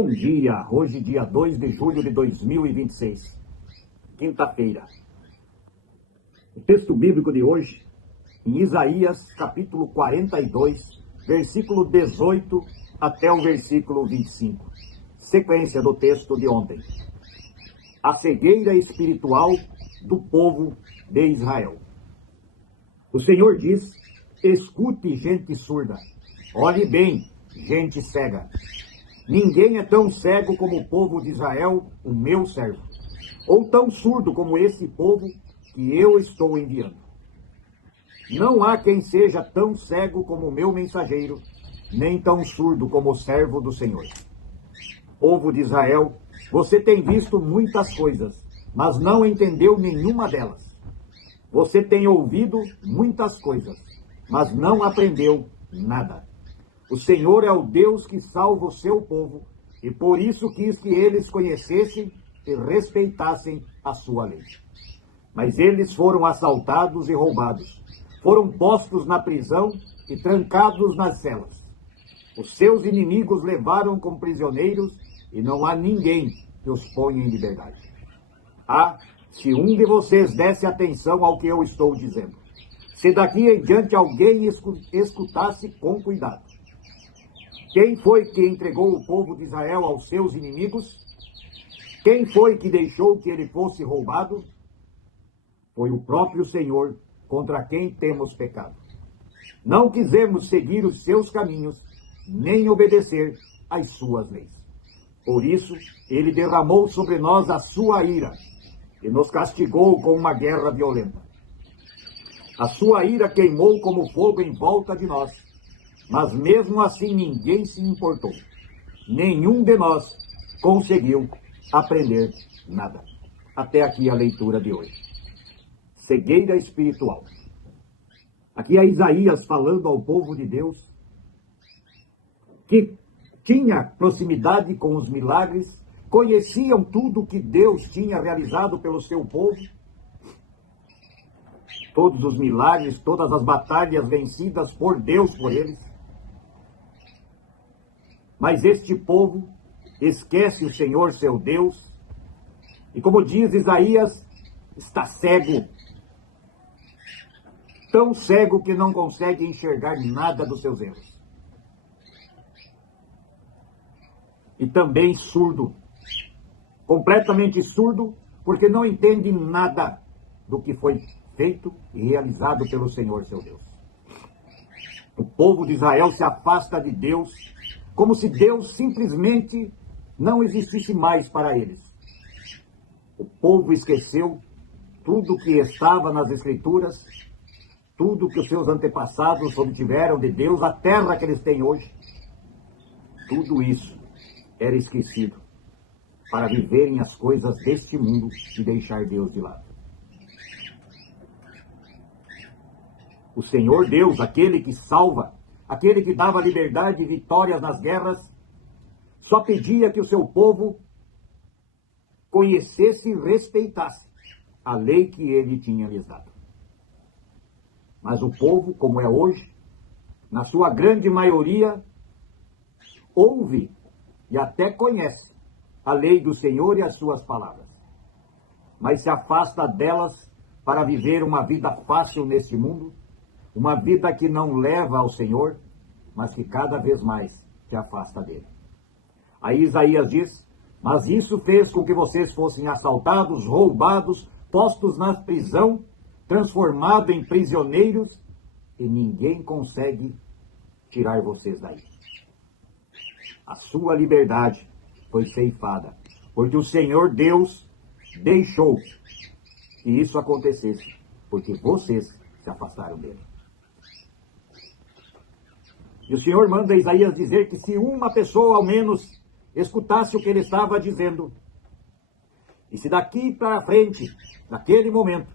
Bom dia, hoje dia 2 de julho de 2026, quinta-feira. O texto bíblico de hoje, em Isaías, capítulo 42, versículo 18 até o versículo 25. Sequência do texto de ontem. A cegueira espiritual do povo de Israel. O Senhor diz: escute, gente surda, olhe bem, gente cega. Ninguém é tão cego como o povo de Israel, o meu servo, ou tão surdo como esse povo que eu estou enviando. Não há quem seja tão cego como o meu mensageiro, nem tão surdo como o servo do Senhor. Povo de Israel, você tem visto muitas coisas, mas não entendeu nenhuma delas. Você tem ouvido muitas coisas, mas não aprendeu nada. O Senhor é o Deus que salva o seu povo, e por isso quis que eles conhecessem e respeitassem a sua lei. Mas eles foram assaltados e roubados, foram postos na prisão e trancados nas celas. Os seus inimigos levaram como prisioneiros, e não há ninguém que os ponha em liberdade. Ah, se um de vocês desse atenção ao que eu estou dizendo, se daqui em diante alguém escutasse com cuidado. Quem foi que entregou o povo de Israel aos seus inimigos? Quem foi que deixou que ele fosse roubado? Foi o próprio Senhor, contra quem temos pecado. Não quisemos seguir os seus caminhos, nem obedecer às suas leis. Por isso, ele derramou sobre nós a sua ira e nos castigou com uma guerra violenta. A sua ira queimou como fogo em volta de nós, mas mesmo assim ninguém se importou. Nenhum de nós conseguiu aprender nada. Até aqui a leitura de hoje. Cegueira espiritual. Aqui é Isaías falando ao povo de Deus que tinha proximidade com os milagres, conheciam tudo que Deus tinha realizado pelo seu povo, todos os milagres, todas as batalhas vencidas por Deus por eles. Mas este povo esquece o Senhor seu Deus, e como diz Isaías, está cego. Tão cego que não consegue enxergar nada dos seus erros. E também surdo. Completamente surdo, porque não entende nada do que foi feito e realizado pelo Senhor seu Deus. O povo de Israel se afasta de Deus, como se Deus simplesmente não existisse mais para eles. O povo esqueceu tudo que estava nas Escrituras, tudo que os seus antepassados obtiveram de Deus, a terra que eles têm hoje. Tudo isso era esquecido para viverem as coisas deste mundo e deixar Deus de lado. O Senhor Deus, aquele que salva, aquele que dava liberdade e vitórias nas guerras, só pedia que o seu povo conhecesse e respeitasse a lei que ele tinha lhes dado. Mas o povo, como é hoje, na sua grande maioria, ouve e até conhece a lei do Senhor e as suas palavras, mas se afasta delas para viver uma vida fácil neste mundo, uma vida que não leva ao Senhor, mas que cada vez mais se afasta dele. Aí Isaías diz: mas isso fez com que vocês fossem assaltados, roubados, postos na prisão, transformados em prisioneiros, e ninguém consegue tirar vocês daí. A sua liberdade foi ceifada, porque o Senhor Deus deixou que isso acontecesse, porque vocês se afastaram dele. E o Senhor manda Isaías dizer que se uma pessoa ao menos escutasse o que ele estava dizendo, e se daqui para frente, naquele momento,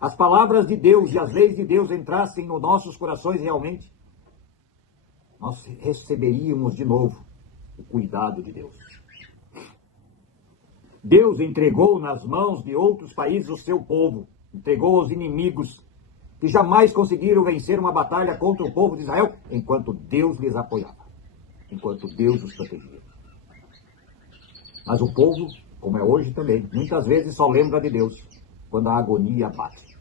as palavras de Deus e as leis de Deus entrassem nos nossos corações realmente, nós receberíamos de novo o cuidado de Deus. Deus entregou nas mãos de outros países o seu povo, entregou aos inimigos que jamais conseguiram vencer uma batalha contra o povo de Israel, enquanto Deus lhes apoiava, enquanto Deus os protegia. Mas o povo, como é hoje também, muitas vezes só lembra de Deus quando a agonia bate.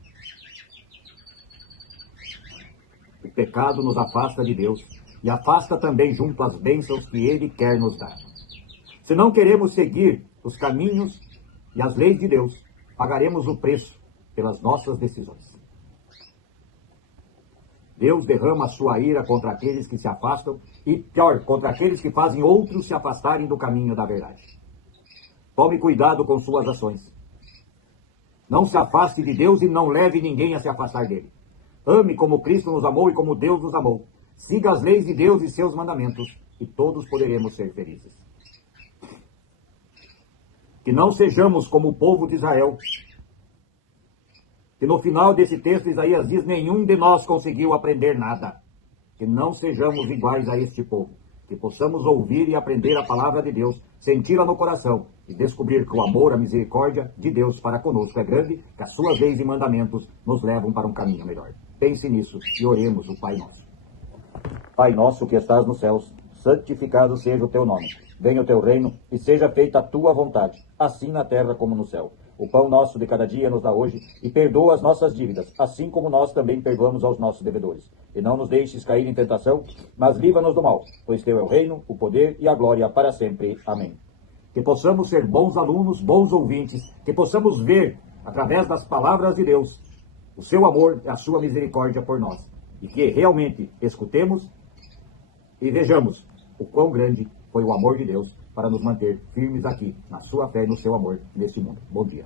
O pecado nos afasta de Deus e afasta também junto as bênçãos que Ele quer nos dar. Se não queremos seguir os caminhos e as leis de Deus, pagaremos o preço pelas nossas decisões. Deus derrama a sua ira contra aqueles que se afastam e, pior, contra aqueles que fazem outros se afastarem do caminho da verdade. Tome cuidado com suas ações. Não se afaste de Deus e não leve ninguém a se afastar dele. Ame como Cristo nos amou e como Deus nos amou. Siga as leis de Deus e seus mandamentos e todos poderemos ser felizes. Que não sejamos como o povo de Israel, que no final desse texto Isaías diz: nenhum de nós conseguiu aprender nada. Que não sejamos iguais a este povo. Que possamos ouvir e aprender a palavra de Deus, senti-la no coração e descobrir que o amor, a misericórdia de Deus para conosco é grande, que as suas leis e mandamentos nos levam para um caminho melhor. Pense nisso e oremos o Pai Nosso. Pai nosso que estás nos céus, santificado seja o teu nome. Venha o teu reino e seja feita a tua vontade, assim na terra como no céu. O pão nosso de cada dia nos dá hoje e perdoa as nossas dívidas, assim como nós também perdoamos aos nossos devedores. E não nos deixes cair em tentação, mas livra-nos do mal, pois teu é o reino, o poder e a glória para sempre. Amém. Que possamos ser bons alunos, bons ouvintes, que possamos ver, através das palavras de Deus, o seu amor e a sua misericórdia por nós. E que realmente escutemos e vejamos o quão grande foi o amor de Deus para nos manter firmes aqui, na sua fé e no seu amor, neste mundo. Bom dia.